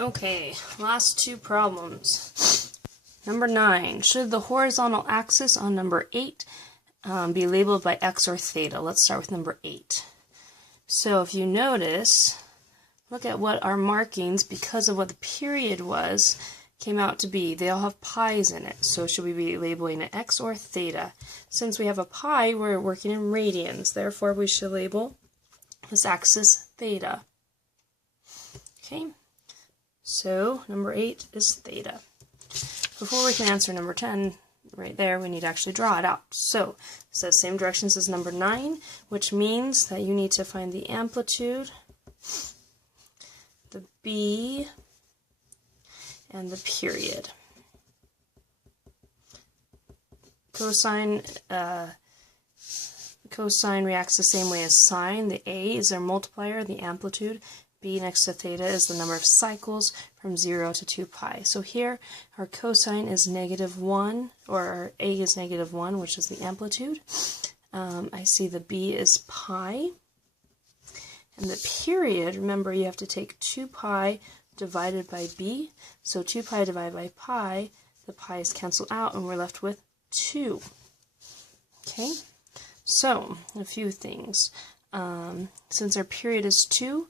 Okay, last two problems. Number 9, should the horizontal axis on number 8 be labeled by x or theta? Let's start with number 8. So if you notice, look at what our markings, because of what the period was, came out to be. They all have pi's in it. So should we be labeling it x or theta? Since we have a pi, we're working in radians. Therefore, we should label this axis theta. Okay, so number 8 is theta. Before we can answer number 10, right there, we need to actually draw it out. So it says same directions as number 9, which means that you need to find the amplitude, the b, and the period. Cosine reacts the same way as sine. The a is our multiplier, the amplitude. B next to theta is the number of cycles from 0 to 2 pi. So here our cosine is -1, or our a is -1, which is the amplitude. I see the b is pi. And the period, remember you have to take 2 pi divided by b. So 2 pi divided by pi, the pi's cancel out and we're left with 2. Okay, so a few things. Since our period is 2,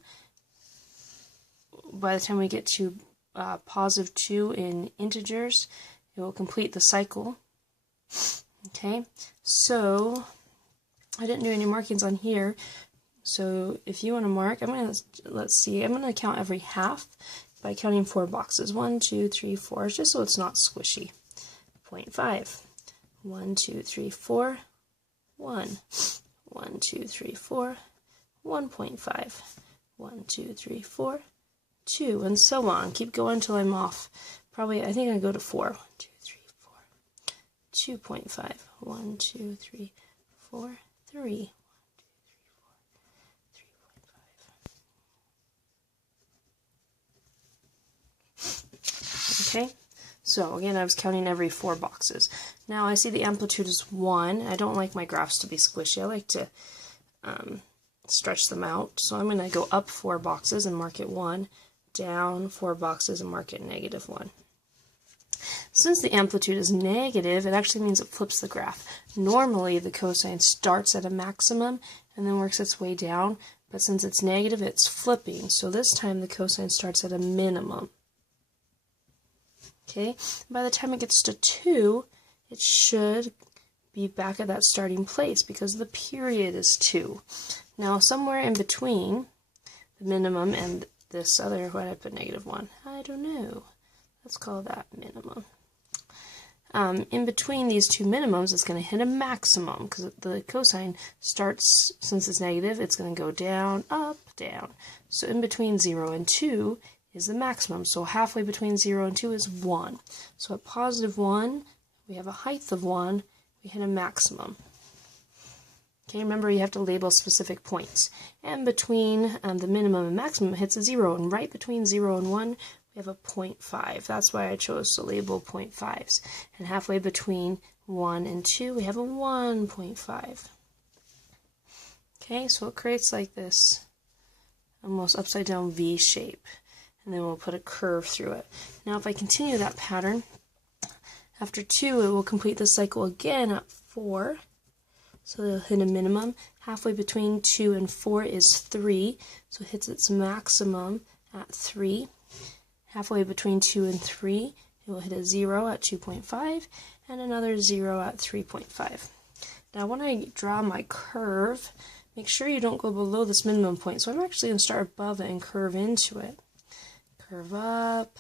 by the time we get to positive 2 in integers, it will complete the cycle. Okay, so I didn't do any markings on here. So if you want to mark, let's see, I'm going to count every half by counting 4 boxes. 1, 2, 3, 4, just so it's not squishy. 0.5. 1, 2, 3, 4, 1. 1, 2, 3, 4, 1.5. 1, 2, 3, 4, 2, and so on. Keep going until I'm off. Probably, I think I go to 4. 1, 2, 3, 4. 2.5. 1, 2, 3, 4, 3. 3.5. Okay, so again, I was counting every 4 boxes. Now I see the amplitude is 1. I don't like my graphs to be squishy. I like to stretch them out. So I'm going to go up 4 boxes and mark it 1, down 4 boxes and mark it -1. Since the amplitude is negative, it actually means it flips the graph. Normally, the cosine starts at a maximum and then works its way down, but since it's negative, it's flipping. So this time, the cosine starts at a minimum. Okay, by the time it gets to 2, it should be back at that starting place because the period is 2. Now, somewhere in between the minimum and this other, why did I put -1? I don't know. Let's call that minimum. In between these two minimums, it's going to hit a maximum because the cosine starts, since it's negative, it's going to go down, up, down. So in between 0 and 2 is the maximum. So halfway between 0 and 2 is 1. So at +1, we have a height of 1, we hit a maximum. Okay, remember you have to label specific points. And between the minimum and maximum hits a 0, and right between 0 and 1, we have a 0.5. That's why I chose to label 0.5s. And halfway between 1 and 2, we have a 1.5. Okay, so it creates like this almost upside down V shape. And then we'll put a curve through it. Now if I continue that pattern, after 2, it will complete the cycle again at 4. So it'll hit a minimum. Halfway between 2 and 4 is 3, so it hits its maximum at 3. Halfway between 2 and 3, it will hit a 0 at 2.5, and another 0 at 3.5. Now when I draw my curve, make sure you don't go below this minimum point. So I'm actually going to start above it and curve into it. Curve up,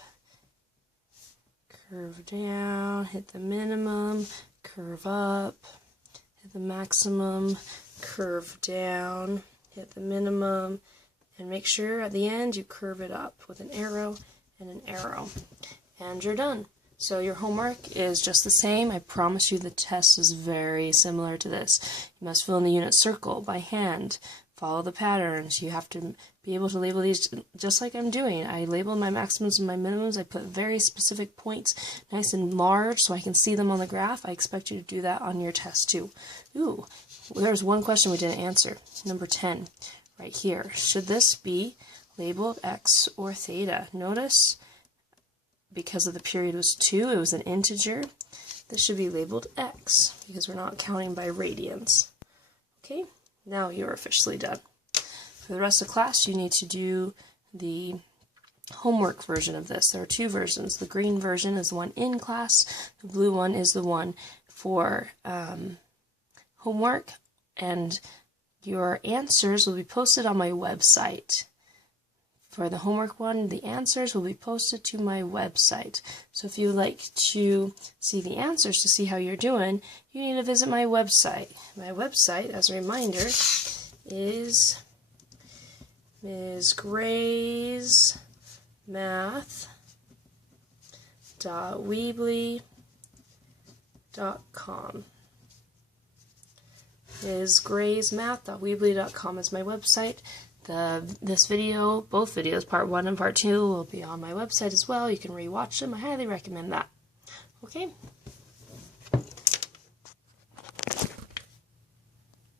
curve down, hit the minimum, curve up, hit the maximum, curve down, hit the minimum, and make sure at the end you curve it up with an arrow and an arrow. And you're done. So your homework is just the same. I promise you the test is very similar to this. You must fill in the unit circle by hand. Follow the patterns. You have to be able to label these just like I'm doing. I label my maximums and my minimums. I put very specific points nice and large so I can see them on the graph. I expect you to do that on your test too. Ooh, there's one question we didn't answer. Number 10, right here. Should this be labeled x or theta. Notice, because of the period was 2, it was an integer. This should be labeled x, because we're not counting by radians. Okay, now you're officially done. For the rest of class, you need to do the homework version of this. There are 2 versions. The green version is the one in class. The blue one is the one for homework, and your answers will be posted on my website. For the homework one, the answers will be posted to my website. So if you would like to see the answers to see how you're doing, you need to visit my website. My website, as a reminder, is msgraysmath.weebly.com. msgraysmath.weebly.com is my website. This video, both videos, part 1 and part 2, will be on my website as well. You can rewatch them. I highly recommend that. Okay?